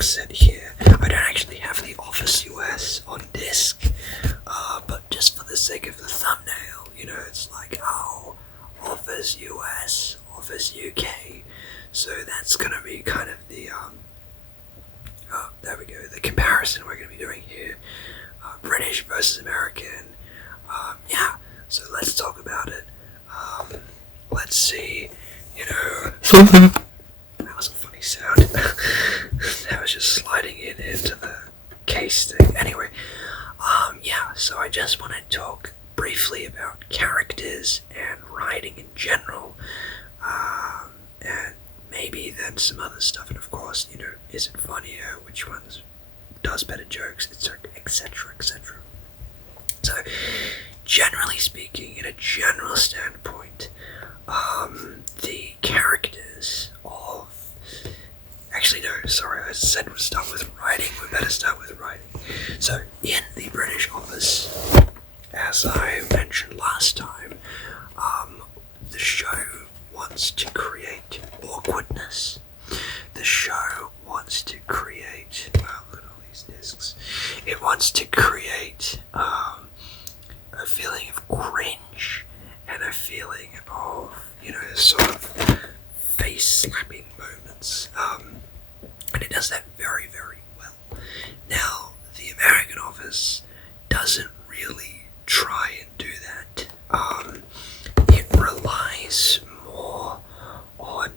box set here. I don't actually have the Office US on disc, but just for the sake of the thumbnail, it's like, oh, Office US, Office UK. So that's gonna be kind of the there we go, the comparison we're gonna be doing here. British versus American. Yeah, so let's talk about it. Let's see, that was a funny sound. That was just sliding into the case thing. Anyway, yeah, so I just want to talk briefly about characters and writing in general, and maybe then some other stuff, and of course, is it funnier, which ones does better jokes, etc., etc. So, generally speaking, in a general standpoint, the characters of... Actually, no, sorry, I said we'd start with writing. We better start with writing. So, in the British Office, as I mentioned last time, the show wants to create awkwardness. The show wants to create... Wow, look at all these discs. It wants to create a feeling of cringe and a feeling of, sort of face-slapping moments. And it does that very, very well. Now, the American Office doesn't really try and do that. It relies more on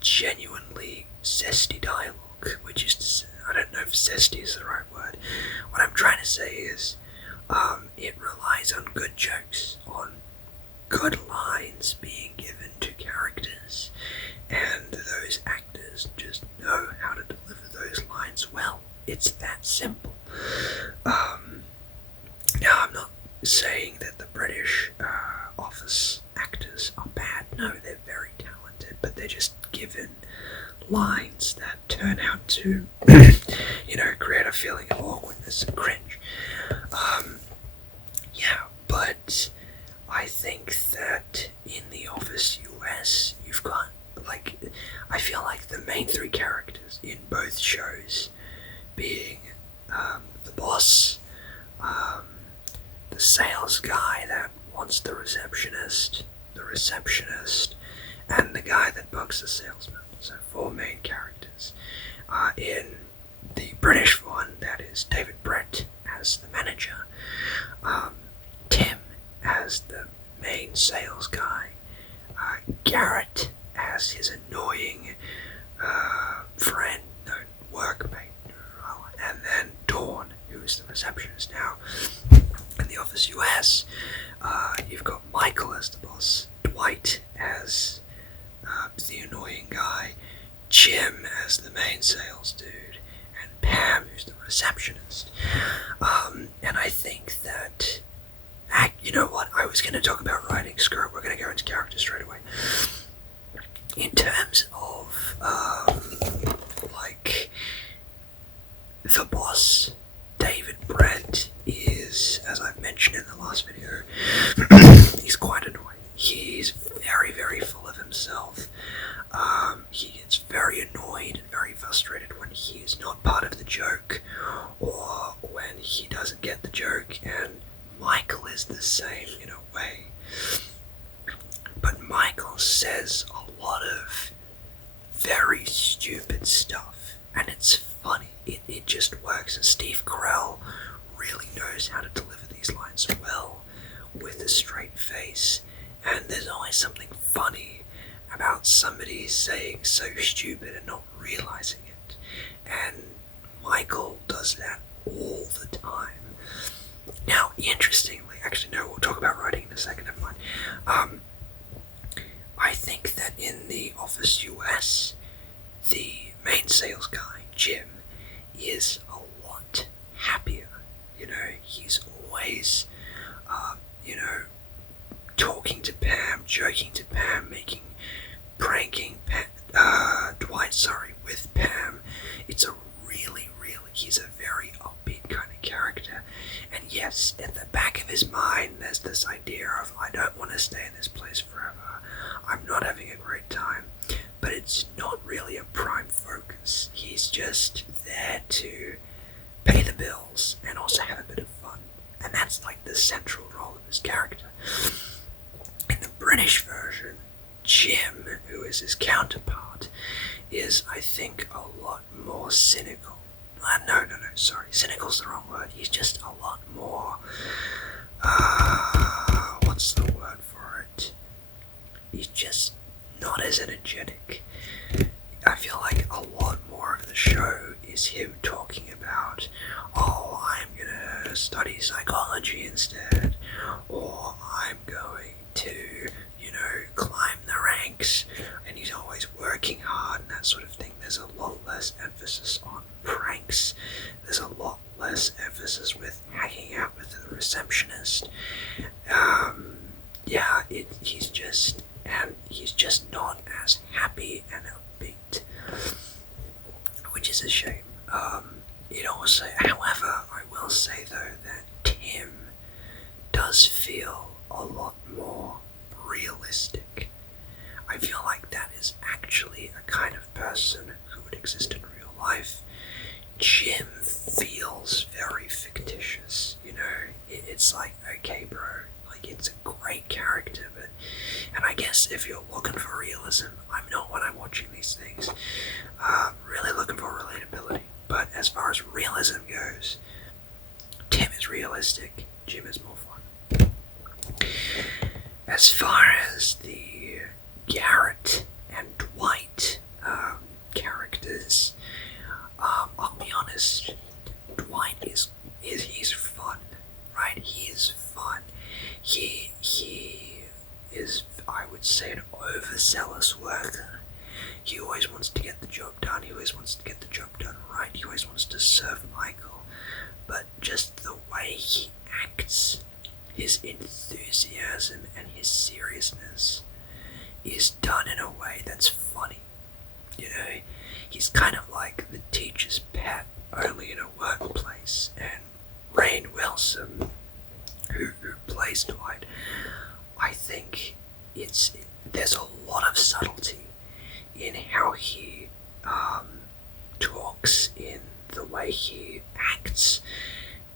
genuinely zesty dialogue, which is, I don't know if zesty is the right word. What I'm trying to say is, it relies on good jokes, on good lines being given to characters, and those actors just know how to deliver those lines well. It's that simple. Now, I'm not saying that the British Office actors are bad. No, they're very talented, but they're just given lines that turn out to, create a feeling of awkwardness and cringe. Yeah, but I think that in the Office US, you've got, I feel like the main three characters in both shows being the boss, the sales guy that wants the receptionist, and the guy that bugs the salesman. So 4 main characters. In the British one, that is David Brent as the manager, Tim as the main sales guy, Garrett as his annoying friend, workmate, and then Dawn, who is the receptionist. Now, in the Office US, you've got Michael as the boss, Dwight as the annoying guy, Jim as the main sales dude, and Pam, who's the receptionist. And I think that... You know what? I was going to talk about writing. Screw it. We're going to go into characters straight away. In terms of, the boss, David Brent is, as I've mentioned in the last video, he's quite annoying. He's very, very full of himself. He gets very annoyed and very frustrated when he is not part of the joke, or when he doesn't get the joke, and Michael is the same in a way. But Michael says a lot of very stupid stuff, and it's funny. It just works, and Steve Carell really knows how to deliver these lines well, with a straight face, and there's always something funny about somebody saying so stupid and not realizing it, and Michael does that all the time. Now, interestingly, actually no, we'll talk about writing in a second, never mind. I think that in the Office US, the main sales guy, Jim, is a lot happier. He's always, talking to Pam, joking to Pam, pranking Dwight, with Pam. It's a really, he's a very upbeat kind of character. And yes, at the back of his mind, there's this idea of, I don't want to stay in this place forever. I'm not having a great time. But David's not really a prime focus. He's just there to pay the bills and also have a bit of fun. And that's like the central role of his character. In the British version, Jim, who is his counterpart, is, I think, a lot more cynical. Sorry, cynical's the wrong word. He's just a lot more, what's the word for it? He's just not as energetic. I feel like a lot more of the show is him talking about, oh, I'm gonna study psychology instead, or I'm going to, climb the ranks, and he's always working hard and that sort of thing. There's a lot less emphasis on pranks. There's a lot less emphasis with hanging out with the receptionist. He's just not as happy and upbeat, which is a shame. However, I will say though that Tim does feel a lot more realistic. I feel like that is actually a kind of person who would exist in real life. Jim feels very fictitious, it's like, okay bro, like it's a great character, and I guess if you're looking for realism, I'm not when I'm watching these things, really looking for relatability, but as far as realism goes, Tim is realistic, Jim is more fun. As far as the Garrett and Dwight characters, I'll be honest, Dwight he's fun, right? He is fun. He is, I would say, an overzealous worker. He always wants to get the job done. He always wants to get the job done right. He always wants to serve Michael. But just the way he acts, his enthusiasm and his seriousness is done in a way that's funny. He's kind of like the teacher's pet, only in a workplace. And Rainn Wilson, who plays Dwight, I think there's a lot of subtlety in how he talks, in the way he acts,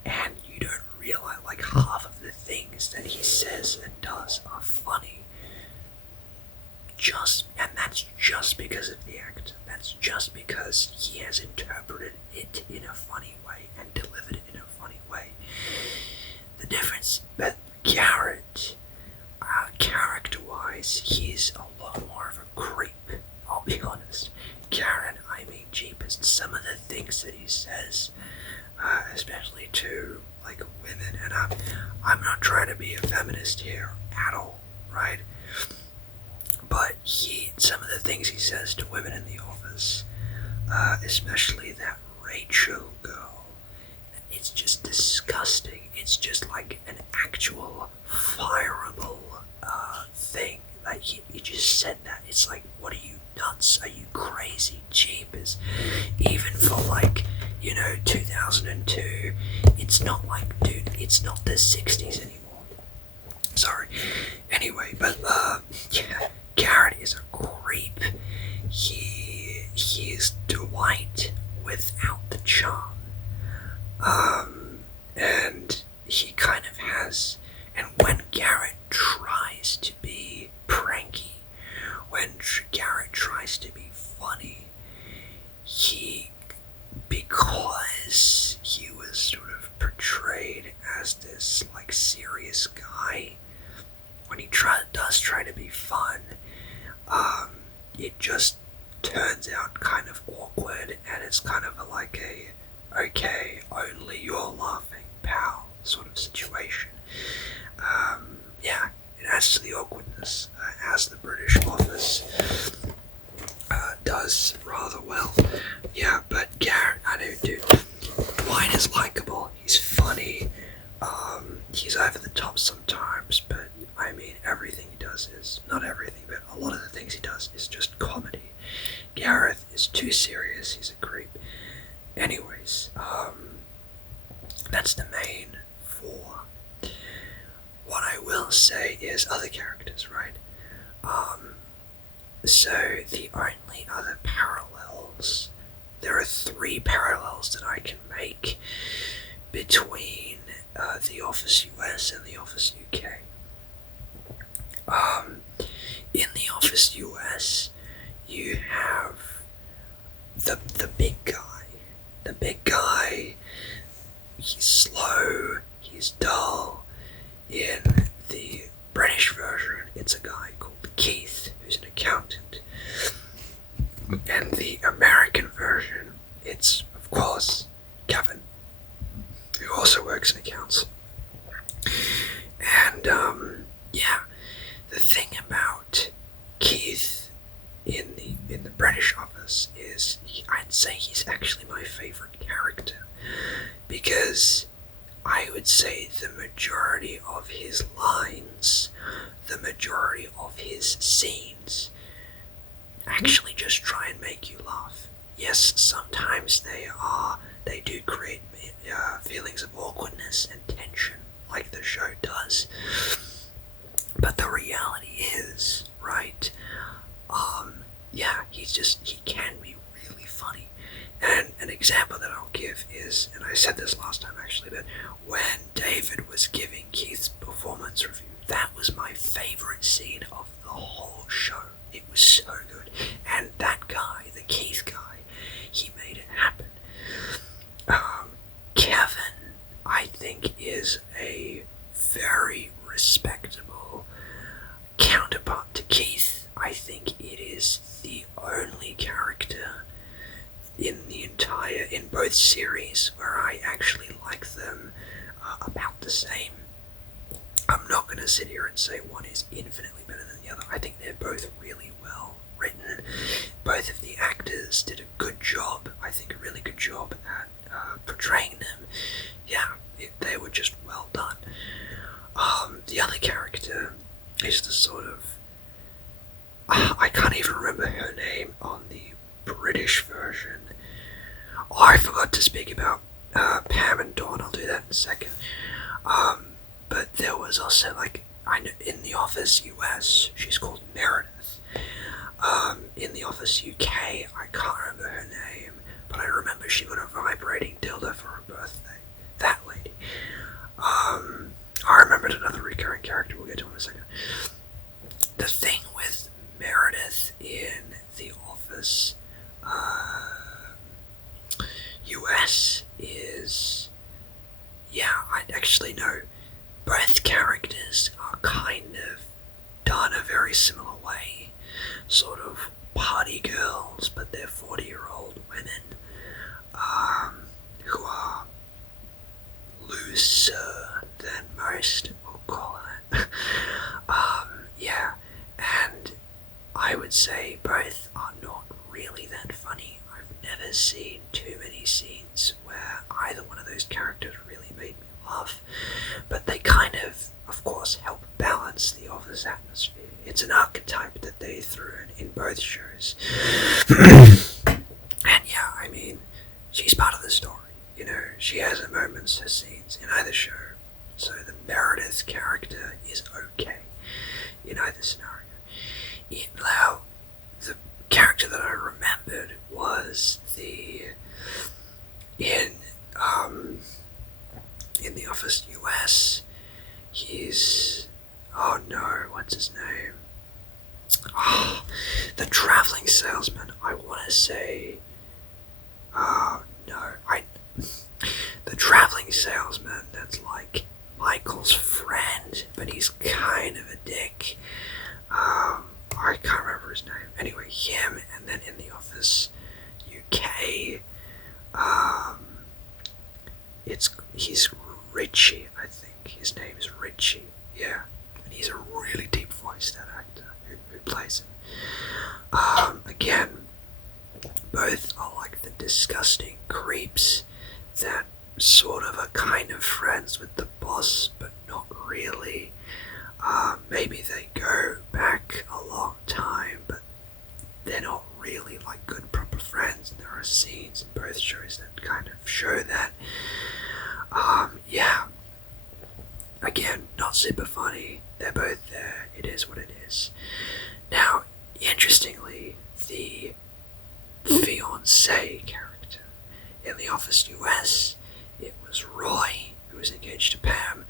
and you don't realize like half of the things that he says and does are funny. And that's just because of the actor. That's just because he has interpreted it in a funny way and delivered it in a funny way. The difference, but Garrett, character-wise, he's a lot more of a creep. I'll be honest. Garrett, jeepers, some of the things that he says, especially to like women, and I'm not trying to be a feminist here at all, right? But some of the things he says to women in the office, especially that Rachel girl, it's just disgusting. It's just like an actual fireable thing. Like he just said that. It's like, what are you, nuts? Are you crazy? Jeepers. Even for 2002, it's not like, dude, it's not the 60s anymore. Sorry. Anyway, but yeah, Garrett is a creep. He is Dwight without the charm. And he kind of has, and when Garrett tries to be pranky, when Garrett tries to be funny, because he was sort of portrayed as this like serious guy, when he does try to be fun, it just turns out kind of awkward, and it's kind of like okay, only you're laughing, pal, sort of situation. Yeah, it adds to the awkwardness, as the British office does rather well. Yeah, but Garrett, I know, dude, White is likable, he's funny, he's over the top sometimes, but everything he does is, not everything, but a lot of the things he does is just comedy. Gareth is too serious, he's a creep. Anyways, that's the main four. What I will say is other characters, right? So the only other parallels, there are three parallels that I can make between The Office US and The Office UK. In The Office US, you have the big guy. The big guy, he's slow, he's dull. In the British version, it's a guy called Keith, who's an accountant. And the American version, it's, of course, Kevin, who also works in accounts. And, the thing about Keith in the British Office is, I'd say he's actually my favourite character, because I would say the majority of his lines, the majority of his scenes, actually just try and make you laugh. Yes, sometimes they do create feelings of awkwardness and tension, like the show does. But the reality is, right, he can be really funny. And an example that I'll give is, and I said this last time actually, but when David was giving Keith's performance review, that was my favourite scene of the whole show. It was so good. And that guy, the Keith guy, he made it happen. Kevin, I think, is a very respectable counterpart to Keith. I think it is the only character in both series where I actually like them about the same. I'm not going to sit here and say one is infinitely better than the other. I think they're both really well written. Both of the actors did a good job, I think a really good job at portraying them. They were just well done. The other character is the sort of, I can't even remember her name on the British version. Oh, I forgot to speak about Pam and Dawn. I'll do that in a second. But there was also, I know in The Office US, she's called Meredith. In The Office UK, I can't remember her name, but I remember she got a vibrating dildo for her birthday. That lady. I remembered another recurring character we'll get to in a second. The thing with Meredith in The Office US is, I actually know both characters are kind of done a very similar way. Sort of party girls, but they're 40-year-old women who are looser than most, we'll call it. And I would say both are not really that funny. I've never seen too many scenes where either one of those characters really made me laugh, but they kind of course, help balance the Office atmosphere. It's an archetype that they threw in both shows. And I mean, she's part of the story. She has her moments, her scenes in either show. So the Meredith character is okay in either scenario. Now, the character that I remembered was in The Office US, he's, oh no, what's his name? The traveling salesman. I want to say, the traveling salesman that's like Michael's friend, but he's kind of a dick. I can't remember his name. Anyway, him, and then in The Office UK, he's Richie, I think. His name is Richie, yeah. And he's a really deep voice, that actor who plays him. Again, both are like the disgusting creeps that sort of are kind of friends with the boss, but not really. Maybe they go back a long time, but they're not really like good proper friends. And there are scenes in both shows that kind of show that. Again, not super funny. They're both there. It is what it is. Now, Interestingly, the fiancé character in The Office US, it was Roy, who was engaged to Pam,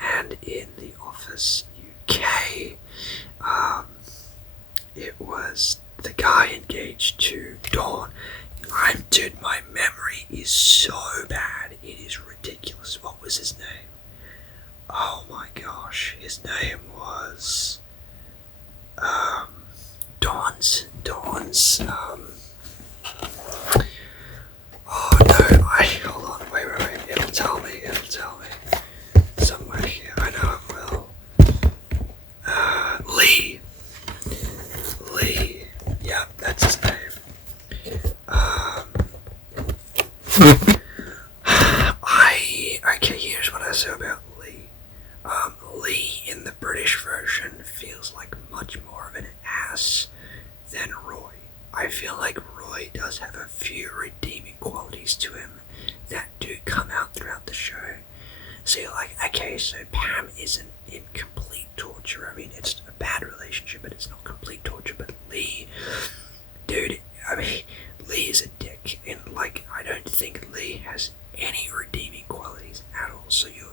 and in The Office UK, it was the guy engaged to Dawn. Dude, my memory is so bad, it is ridiculous. What was his name? Oh my gosh, his name was Dawn's oh no, hold on, wait, it'll tell me somewhere here, I know it will. Lee, yeah, that's his name. Okay, here's what I say about Lee. Lee in the British version feels like much more of an ass than Roy. I feel like Roy does have a few redeeming qualities to him that do come out throughout the show. So you're like, okay, so Pam isn't in complete torture. I mean, it's a bad relationship, but it's not complete torture. But Lee, dude, I mean, Lee is a dick, and like, I don't think Lee has any redeeming qualities at all. So you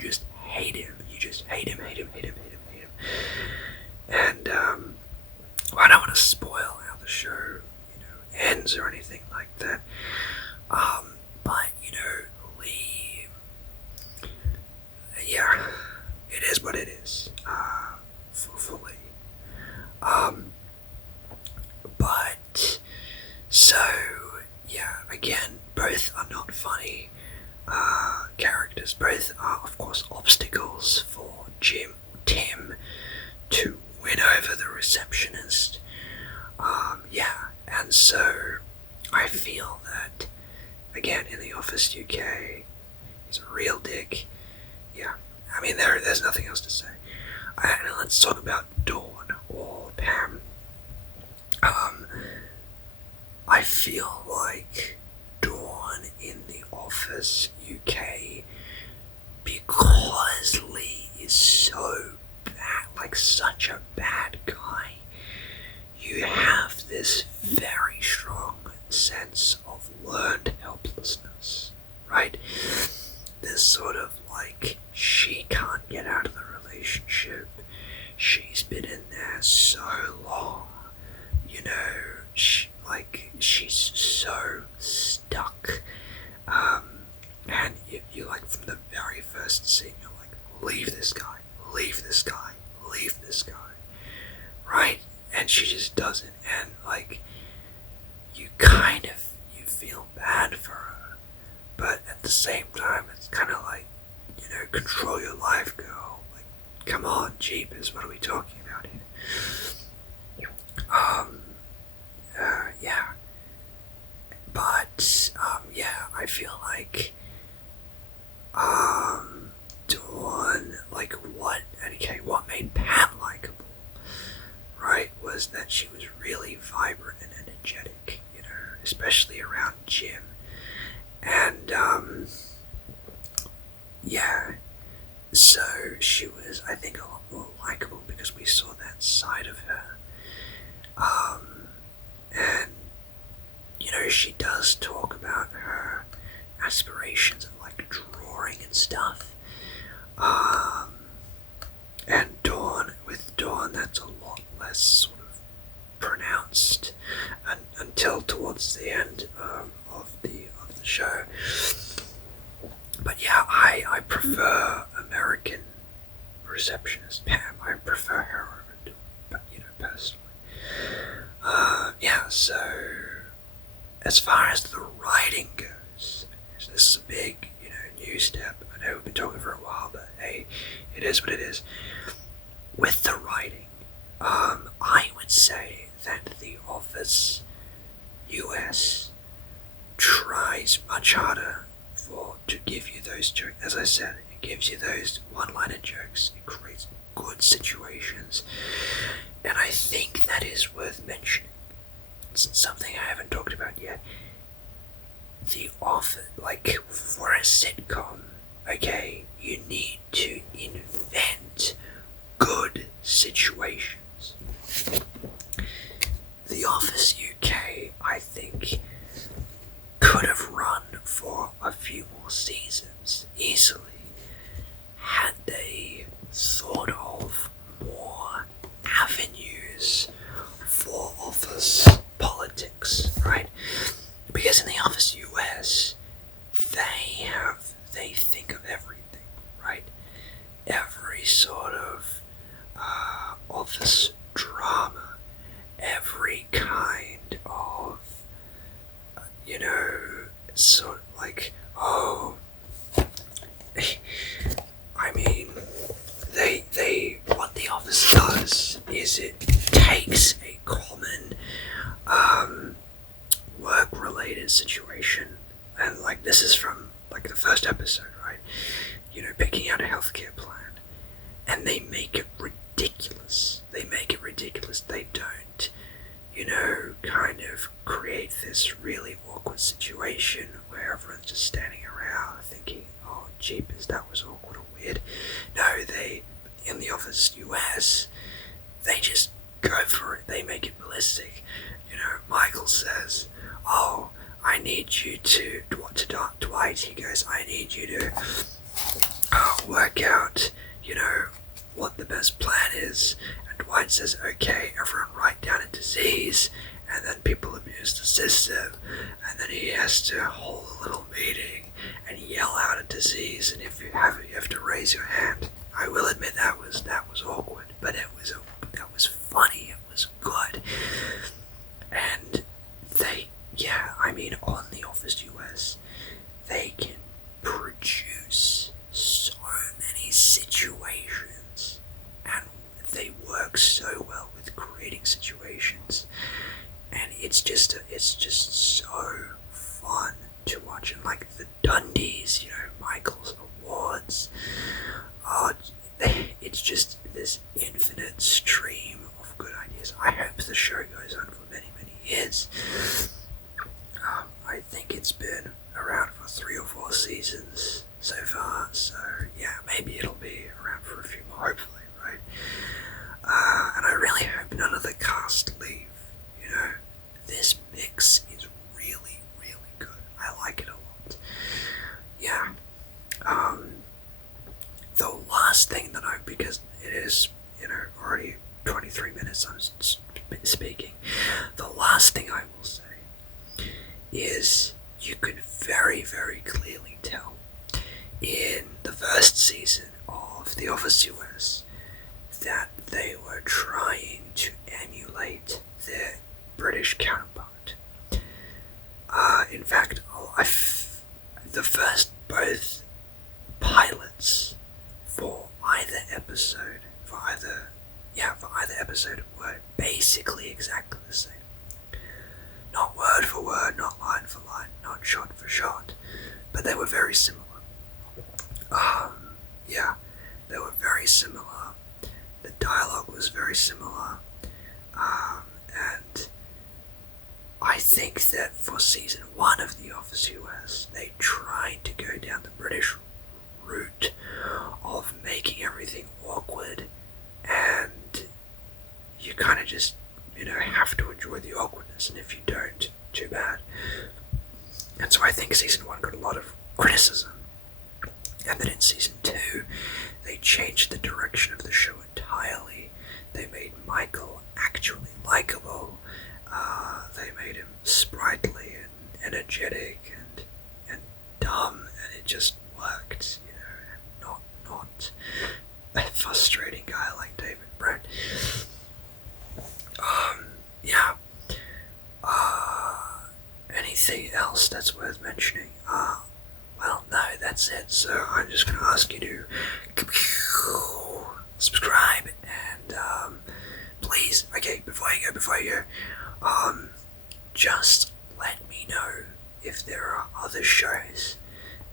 just hate him. You just hate him. And I don't want to spoil how the show, ends or anything like that. But Lee, yeah, it is what it is. For Lee. But so yeah, again, both are not funny characters. Both are, of course, obstacles for Tim to win over the receptionist. Yeah, and so I feel that, again, in The Office UK, he's a real dick. Yeah, I mean, there's nothing else to say. And let's talk about Dawn or Pam. I feel like Dawn in The Office UK, because Lee is so bad, like such a bad guy, you have this very strong sense of learned helplessness, right? This sort of like, she can't get out of the relationship. She's been in there so long, she's so stuck. And you like, from the very first scene, you're like, leave this guy, right? And she just doesn't, and like, you feel bad for her, but at the same time, it's kind of like, control your life, girl. Like, come on, jeepers, what are we talking about here? Yeah. But, yeah, I feel like, Dawn, like, what made Pam likable, right, was that she was really vibrant and energetic, especially around Jim. And, yeah, so she was, I think, a lot more likable because we saw that side of her. And, she does talk about her aspirations of like drawing and stuff. And with Dawn, that's a lot less sort of pronounced until towards the end of the show. But yeah, I prefer American receptionist Pam. I prefer her over Dawn, but personally. Yeah, so as far as the writing goes, this is a big, new step. I know we've been talking for a while, but hey, it is what it is. With the writing, I would say that The Office US tries much harder to give you those jokes. As I said, it gives you those one-liner jokes. It creates good situations, and I think that is worth mentioning. It's something I haven't talked about yet. The Office, like, for a sitcom, okay, you need to invent good situations. Office UK, I think, could have run for a few more seasons easily had they thought of more avenues for office politics, right? Because in the Office US, they think of everything, right? Every sort of office drama, every kind of, sort of like, I mean, what the Office does is it takes a common work-related situation, and like this is from like the first episode, right? Picking out a healthcare plan, and they make it ridiculous. They don't, kind of create this really awkward situation where everyone's just standing around thinking, oh, jeepers, that was awkward or weird. No, in the Office US, they just go for it. They make it ballistic. Michael says, oh, I need you to Dwight, he goes, I need you to work out, what the best plan is. And Dwight says, okay, everyone write down a disease, and then people abuse the system, and then he has to hold a little meeting and yell out a disease, and if you have it, you have to raise your hand. I will admit that was awkward, but that was funny, it was good. And on The Office US, they can produce so many situations, and they work so well with creating situations, and it's just so fun to watch. And like the Dundies, Michael's awards, it's just this infinite stream of good ideas. I hope the show goes on for many, many years. I think it's been around for 3 or 4 seasons so far, so yeah, maybe it'll be around for a few more, hopefully, right? And I really hope none of the cast leave. This mix is really, really good. I like it a lot. Yeah. The last thing that because it is, already 23 minutes I'm speaking, the last thing I will say is you could very, very clearly tell in the first season of The Office US that they were trying to emulate their British counterpart. In fact, the first both pilots for either episode were basically exactly the same. Not word for word, not line for line, not shot for shot, but they were very similar. They were very similar. The dialogue was very similar, and I think that for season 1 of The Office US, they tried to go down the British route of making everything awkward, and you kind of just, have to enjoy the awkwardness, and if you don't, too bad. And so I think season 1 got a lot of criticism, and then in season 2, they changed the direction of the show entirely. They made Michael actually likable. They made him sprightly and energetic and dumb, and it just worked, and not a frustrating guy like David Brent. Anything else that's worth mentioning? Well, no, that's it. So I'm just going to ask you to subscribe, and please, okay, before you go, just let me know if there are other shows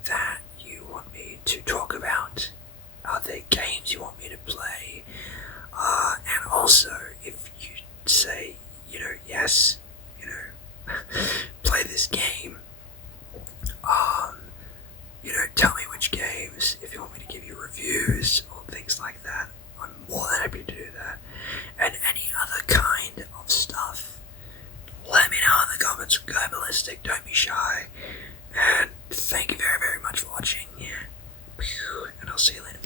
that you want me to talk about, other games you want me to play, and also if you say, yes, play this game, tell me which games, if you want me to give you reviews or things like that, I'm more than happy to do that. And any other kind of stuff So go ballistic, don't be shy, and thank you very, very much for watching. Yeah. And I'll see you later.